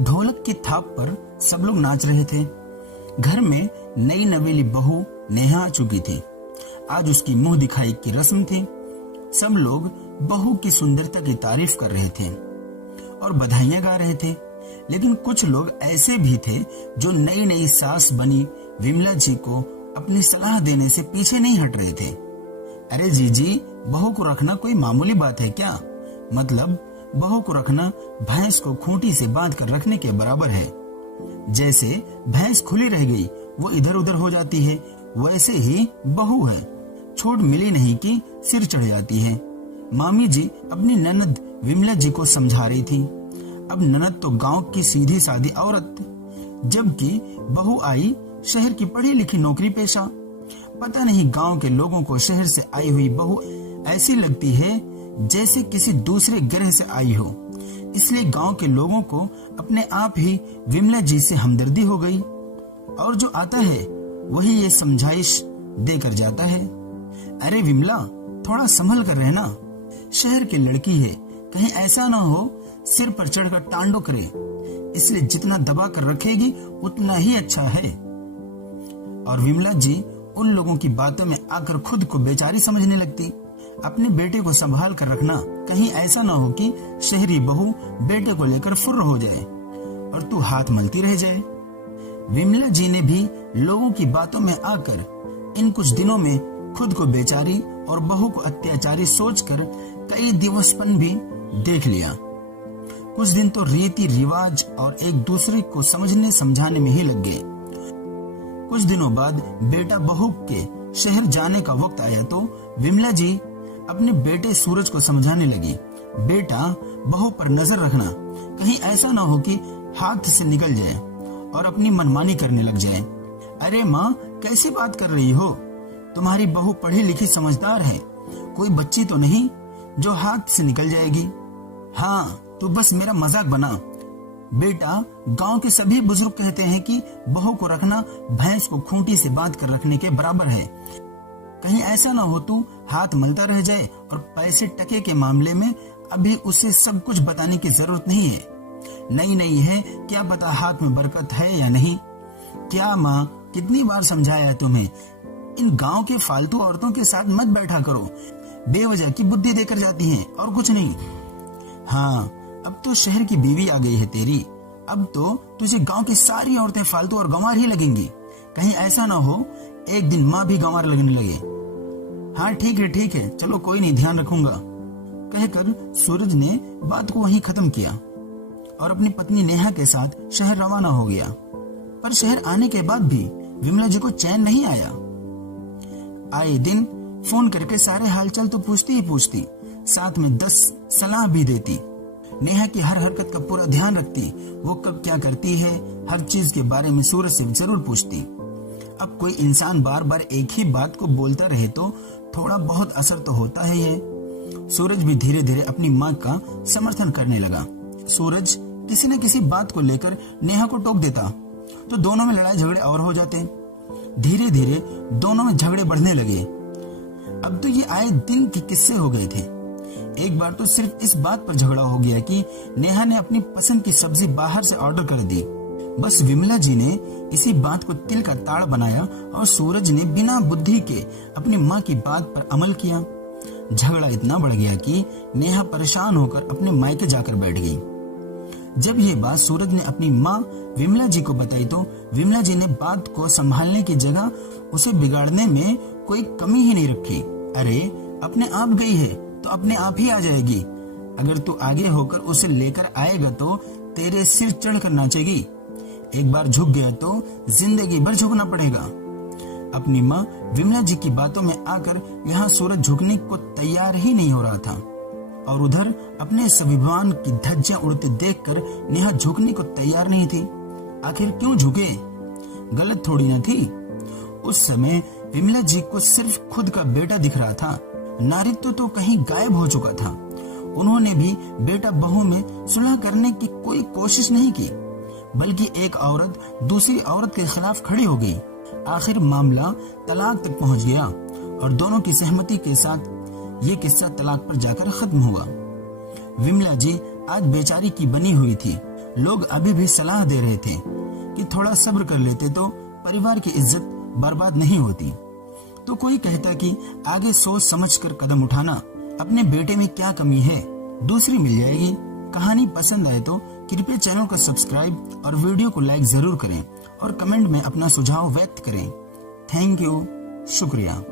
ढोलक की थाप पर सब लोग नाच रहे थे। घर में नई नवेली बहू नेहा आ चुकी थी। आज उसकी मुंह दिखाई की रस्म थी। सब लोग बहू की सुंदरता की तारीफ कर रहे थे और बधाइयां गा रहे थे। लेकिन कुछ लोग ऐसे भी थे जो नई नई सास बनी विमला जी को अपनी सलाह देने से पीछे नहीं हट रहे थे। अरे जीजी, बहू को रखना कोई मामूली बात है क्या? मतलब बहू को रखना भैंस को खूंटी से बांध कर रखने के बराबर है। जैसे भैंस खुली रह गई वो इधर उधर हो जाती है, वैसे ही बहू है, छूट मिली नहीं कि सिर चढ़ जाती है। मामी जी अपनी ननद विमला जी को समझा रही थी। अब ननद तो गांव की सीधी सादी औरत, जबकि बहू आई शहर की पढ़ी लिखी नौकरी पेशा। पता नहीं गांव के लोगों को शहर से आई हुई बहू ऐसी लगती है जैसे किसी दूसरे ग्रह से आई हो। इसलिए गांव के लोगों को अपने आप ही विमला जी से हमदर्दी हो गई और जो आता है वही ये समझाइश देकर जाता है। अरे विमला, थोड़ा संभल कर रहना, शहर की लड़की है, कहीं ऐसा ना हो सिर पर चढ़कर टांडो करे। इसलिए जितना दबा कर रखेगी उतना ही अच्छा है। और विमला जी उन लोगों की बातों में आकर खुद को बेचारी समझने लगती। अपने बेटे को संभाल कर रखना, कहीं ऐसा ना हो कि शहरी बहू बेटे को लेकर फुर्र हो जाए और तू हाथ मलती रह जाए। विमला जी ने भी लोगों की बातों में आकर इन कुछ दिनों में खुद को बेचारी और बहू को अत्याचारी सोचकर कई दिवसपन भी देख लिया। कुछ दिन तो रीति रिवाज और एक दूसरे को समझने समझाने में ही लग गए। कुछ दिनों बाद बेटा बहू के शहर जाने का वक्त आया तो विमला जी अपने बेटे सूरज को समझाने लगी, बेटा बहू पर नजर रखना, कहीं ऐसा ना हो कि हाथ से निकल जाए और अपनी मनमानी करने लग जाए। अरे माँ, कैसी बात कर रही हो? तुम्हारी बहू पढ़ी लिखी समझदार है, कोई बच्ची तो नहीं जो हाथ से निकल जाएगी। हाँ, तू बस मेरा मजाक बना। बेटा, गांव के सभी बुजुर्ग कहते हैं कि बहू को रखना भैंस को खूंटी से बांध कर रखने के बराबर है। कहीं ऐसा ना हो तू हाथ मलता रह जाए और पैसे टके के मामले में अभी उसे सब कुछ बताने की जरूरत नहीं है। नई नई है, क्या पता हाथ में बरकत है या नहीं। क्या माँ, कितनी बार समझाया है तुम्हें, इन गांव के फालतू औरतों के साथ मत बैठा करो, बेवजह की बुद्धि देकर जाती हैं और कुछ नहीं। हाँ, अब तो शहर की बीवी आ गई है तेरी, अब तो तुझे गांव की सारी औरतें फालतू और गंवार ही लगेंगी। कहीं ऐसा ना हो एक दिन माँ भी गंवार लगने लगे। हाँ ठीक है, चलो कोई नहीं, ध्यान रखूंगा, कहकर सूरज ने बात को वहीं खत्म किया और अपनी पत्नी नेहा के साथ शहर रवाना हो गया। पर शहर आने के बाद भी विमला जी को चैन नहीं आया। आए दिन फोन करके सारे हालचाल तो पूछती ही पूछती, साथ में 10 सलाह भी देती। नेहा की हर हरकत का पूरा ध्यान रखती, वो कब क्या करती है, हर चीज के बारे में सूरज से जरूर पूछती। अब कोई इंसान बार बार एक ही बात को बोलता रहे तो थोड़ा बहुत असर तो होता है ये। सूरज भी धीरे धीरे अपनी माँ का समर्थन करने लगा। सूरज किसी न किसी बात को लेकर नेहा को टोक देता तो दोनों में लड़ाई झगड़े और हो जाते। धीरे धीरे दोनों में झगड़े बढ़ने लगे। अब तो ये आए दिन के किस्से हो गए थे। एक बार तो सिर्फ इस बात पर झगड़ा हो गया कि नेहा ने अपनी पसंद की सब्जी बाहर से ऑर्डर कर दी। बस विमला जी ने इसी बात को तिल का ताड़ बनाया और सूरज ने बिना बुद्धि के अपनी माँ की बात पर अमल किया। झगड़ा इतना बढ़ गया कि नेहा परेशान होकर अपने मायके जाकर बैठ गई। जब ये बात सूरज ने अपनी माँ विमला जी को बताई तो विमला जी ने बात को संभालने की जगह उसे बिगाड़ने में कोई कमी ही नहीं रखी। अरे, अपने आप गई है तो अपने आप ही आ जाएगी। अगर तू आगे होकर उसे लेकर आएगा तो तेरे सिर चढ़कर नाचेगी। एक बार झुक गया तो जिंदगी भर झुकना पड़ेगा। अपनी माँ विमला जी की बातों में आकर यहाँ सूरज झुकने को तैयार ही नहीं हो रहा था और उधर अपने स्वाभिमान की धज्जियां उड़ते देखकर नेहा झुकने को तैयार नहीं थी। आखिर क्यों झुके? गलत थोड़ी न थी। उस समय विमला जी को सिर्फ खुद का बेटा दिख रहा था, नारित्व तो कहीं गायब हो चुका था। उन्होंने भी बेटा बहू में सुलह करने की कोई कोशिश नहीं की, बल्कि एक औरत दूसरी औरत के खिलाफ खड़ी हो गई। आखिर मामला तलाक तक पहुंच गया और दोनों की सहमति के साथ ये किस्सा तलाक पर जाकर खत्म हुआ। विमला जी आज बेचारी की बनी हुई थी। लोग अभी भी सलाह दे रहे थे कि थोड़ा सब्र कर लेते तो परिवार की इज्जत बर्बाद नहीं होती। तो कोई कहता कि आगे सोच समझकर कदम उठाना, अपने बेटे में क्या कमी है दूसरी मिल जाएगी। कहानी पसंद आए तो कृपया चैनल को सब्सक्राइब और वीडियो को लाइक जरूर करें और कमेंट में अपना सुझाव व्यक्त करें। थैंक यू, शुक्रिया।